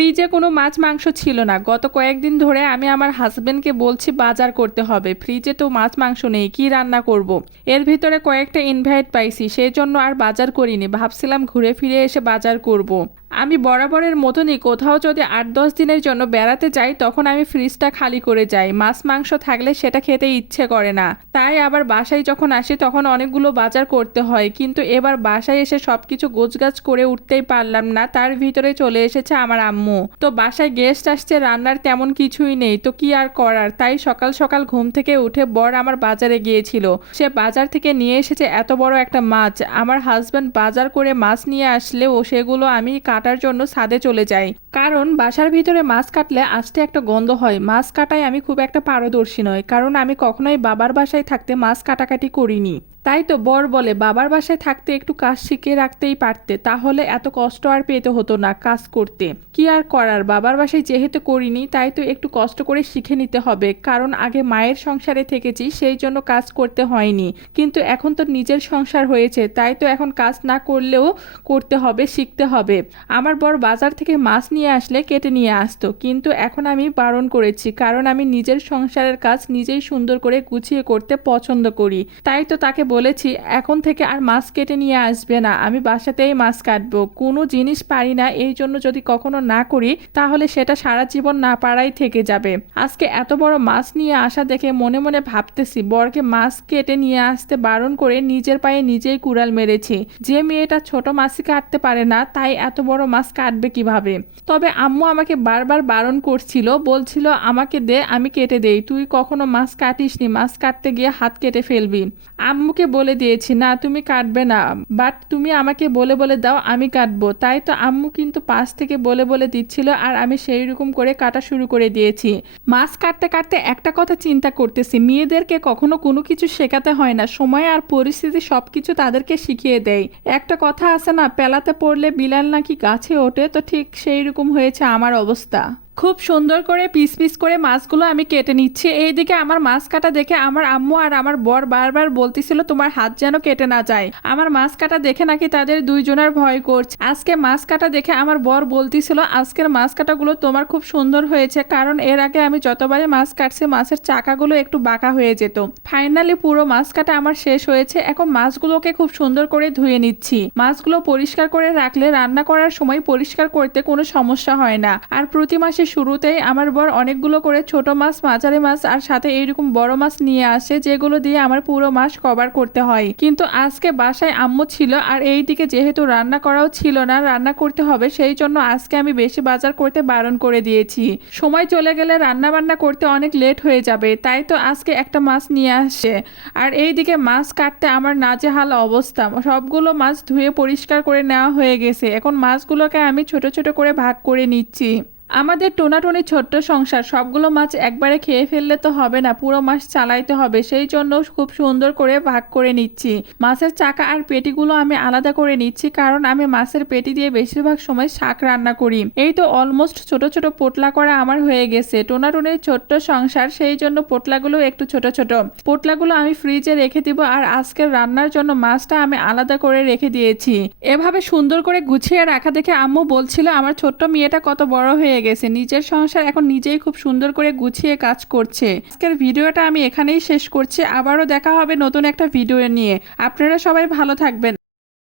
ফ্রিজে কোনো মাছ মাংস ছিল না গত কয়েকদিন ধরে আমি আমার হাজব্যান্ডকে বলছি বাজার করতে হবে ফ্রিজে তো মাছ মাংস নেই, কি রান্না করব। এর ভিতরে কয়েকটা ইনভাইট পাইছি সেই জন্য আর বাজার করিনি ভাবছিলাম ঘুরে ফিরে এসে বাজার করব। আমি বরাবরের মতনই কোথাও যদি আট দশ দিনের জন্য বেড়াতে যাই, তখন আমি ফ্রিজটা খালি করে যাই। মাছ, মাংস থাকলে সেটা খেতে ইচ্ছে করে না। তাই আবার বাসায় যখন আসি, তখন অনেকগুলো বাজার করতে হয়। কিন্তু এবার বাসায় এসে সব কিছু গোছগাছ করে উঠতেই পারলাম না। তার ভিতরে চলে এসেছে আমার আম্মু। তো বাসায় গেস্ট আসছে, রান্নার তেমন কিছুই নেই। তো কি আর করার? তাই সকাল সকাল ঘুম থেকে উঠে বর আমার বাজারে গিয়েছিল। সে বাজার থেকে নিয়ে এসেছে এত বড় একটা মাছ। আমার হাজব্যান্ড বাজার করে মাছ নিয়ে আসলেও সেগুলো আমি কাটার জন্য ছাদে চলে যাই। কারণ বাসার ভিতরে মাছ কাটলে আস্তে একটা গন্ধ হয়। মাছ কাটায় আমি খুব একটা পারদর্শী নয় কারণ আমি কখনোই বাবার বাসায় থাকতে মাছ কাটাকাটি করিনি। তাই তো বর বলে, বাবার বাসায় থাকতে একটু কাজ শিখে রাখতেই পারতে, তাহলে এত কষ্ট আর পেতে হতো না কাজ করতে। কি আর করার? বাবার বাসায় যেহেতু করিনি, তাই তো একটু কষ্ট করে শিখে নিতে হবে। কারণ আগে মায়ের সংসারে থেকেছি, সেই জন্য কাজ করতে হয়নি। কিন্তু এখন তো নিজের সংসার হয়েছে, তাই তো এখন কাজ না করলেও করতে হবে, শিখতে হবে। আমার বর বাজার থেকে মাছ নিয়ে আসলে কেটে নিয়ে আসতো। কিন্তু এখন আমি বারণ করেছি, কারণ আমি নিজের সংসারের কাজ নিজেই সুন্দর করে গুছিয়ে করতে পছন্দ করি। তাই তো তাকে বলেছি, এখন থেকে আর মাছ কেটে নিয়ে আসবে না, আমি বাসাতেই মাছ কাটবো। কোনো জিনিস পারি না, এই জন্য যদি কখনো না করি, তাহলে সেটা সারা জীবন না পারাই থেকে যাবে। আজকে এত বড় মাছ নিয়ে আসা দেখে মনে মনে ভাবতেছি, বরকে মাছ কেটে নিয়ে আসতে বারণ করে নিজের পায়ে নিজেই কুড়াল মেরেছি। যে মেয়েটা ছোট মাছই কাটতে পারে না, তাই এত বড় মাছ কাটবে কীভাবে? তবে আম্মু আমাকে বারবার বারণ করছিল, বলছিল, আমাকে দে, আমি কেটে দেই। তুই কখনো মাছ কাটিসনি, মাছ কাটতে গিয়ে হাত কেটে ফেলবি। আম্মুকে বলে দিয়েছি, না, তুমি কাটবে না, বাট তুমি আমাকে বলে বলে দাও, আমি কাটবো। তাই তো আম্মু কিন্তু পাশ থেকে বলে বলে দিচ্ছিল, আর আমি সেই রকম করে কাটা শুরু করে দিয়েছি। মাছ কাটতে কাটতে একটা কথা চিন্তা করতেছি, মেয়েদেরকে কখনো কোনো কিছু শেখাতে হয় না, সময় আর পরিস্থিতি সব কিছু তাদেরকে শিখিয়ে দেয়। একটা কথা আছে না, পেলাতে পড়লে বিলাল নাকি গাছে ওঠে, তো ঠিক সেই রকম হয়েছে আমার অবস্থা। খুব সুন্দর করে পিস পিস করে মাছগুলো আমি কেটে নিচ্ছি। এইদিকে আমার মাছ কাটা দেখে আমার আম্মু আর আমার বর বারবার বলতেছিল তোমার হাত যেন কেটে না যায়। আমার মাছ কাটা দেখে নাকি তাদের দুইজনের ভয় করছে। আজকে মাছ কাটা দেখে আমার বর বলতেছিল, আজকের মাছ কাটাগুলো তোমার খুব সুন্দর হয়েছে, কারণ এর আগে আমি যতবারে মাছ কাটছি, মাছের চাকাগুলো একটু বাঁকা হয়ে যেত। ফাইনালি পুরো মাছ কাটা আমার শেষ হয়েছে, এখন মাছগুলোকে খুব সুন্দর করে ধুয়ে নিচ্ছি। মাছগুলো পরিষ্কার করে রাখলে রান্না করার সময় পরিষ্কার করতে কোনো সমস্যা হয় না। আর প্রতি মাসের শুরুতেই আমার বর অনেকগুলো করে ছোট মাছ, মাঝারি মাছ আর সাথে এইরকম বড় মাছ নিয়ে আসে, যেগুলো দিয়ে আমার পুরো মাস কভার করতে হয়। কিন্তু আজকে বাসায় আম্মু ছিল আর এই দিকে যেহেতু রান্না করাও ছিল না, রান্না করতে হবে, সেই জন্য আজকে আমি বেশি বাজার করতে বারণ করে দিয়েছি। সময় চলে গেলে রান্না বান্না করতে অনেক লেট হয়ে যাবে, তাই তো আজকে একটা মাছ নিয়ে আসে। আর এই দিকে মাছ কাটতে আমার নাজেহাল অবস্থা, সবগুলো মাছ ধুয়ে পরিষ্কার করে নেওয়া হয়ে গেছে, এখন মাছগুলোকে আমি ছোট ছোট করে ভাগ করে নিচ্ছি। আমাদের টোনাটুনি ছোট্ট সংসার, সবগুলো মাছ একবারে খেয়ে ফেললে তো হবে না, পুরো মাছ চালাইতে হবে, সেই জন্য খুব সুন্দর করে ভাগ করে নিচ্ছি। মাছের চাকা আর পেটিগুলো আমি আলাদা করে নিচ্ছি, কারণ আমি মাছের পেটি দিয়ে বেশিরভাগ সময় শাক রান্না করি। এই তো অলমোস্ট ছোট ছোট পোটলা করা আমার হয়ে গেছে। টোনাটুনির ছোট্ট সংসার, সেই জন্য পোটলাগুলো একটু ছোট ছোট। পোটলাগুলো আমি ফ্রিজে রেখে দিব আর আজকের রান্নার জন্য মাছটা আমি আলাদা করে রেখে দিয়েছি। এভাবে সুন্দর করে গুছিয়ে রাখা দেখে আম্মু বলছিল, আমার ছোট্ট মেয়েটা কত বড় হয়ে গেছে। নিজের সংসার এখন নিজেই খুব সুন্দর করে গুছিয়ে কাজ করছে। আজকের ভিডিওটা আমি এখানেই শেষ করছি। আবারও দেখা হবে নতুন একটা ভিডিও নিয়ে। আপনারা সবাই ভালো থাকবেন।